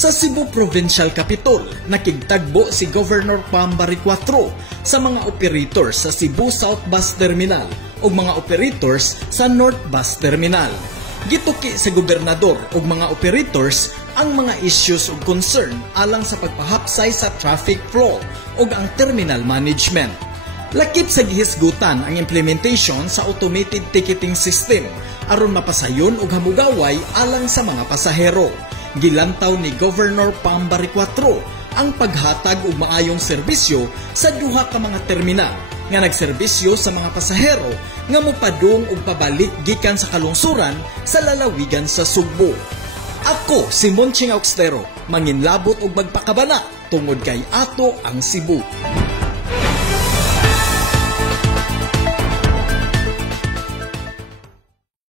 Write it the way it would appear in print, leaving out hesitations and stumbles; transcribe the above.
Sa Cebu Provincial Capitol, nakigtagbo si Governor Pambari IV sa mga operators sa Cebu South Bus Terminal o mga operators sa North Bus Terminal. Gituki sa gobernador o mga operators ang mga issues o concern alang sa pagpahapsay sa traffic flow o ang terminal management. Lakip sa gihisgutan ang implementation sa automated ticketing system aron mapasayon og hamugaway alang sa mga pasahero. Gilantaw ni Governor Pambari IV ang paghatag og maayong serbisyo sa duha ka mga terminal nga nagserbisyo sa mga pasahero nga mopadung og pabalik gikan sa kalungsuran sa lalawigan sa Sugbo. Ako si Monching Auxtero, manginlabot og magpakabana tungod kay ato ang Cebu.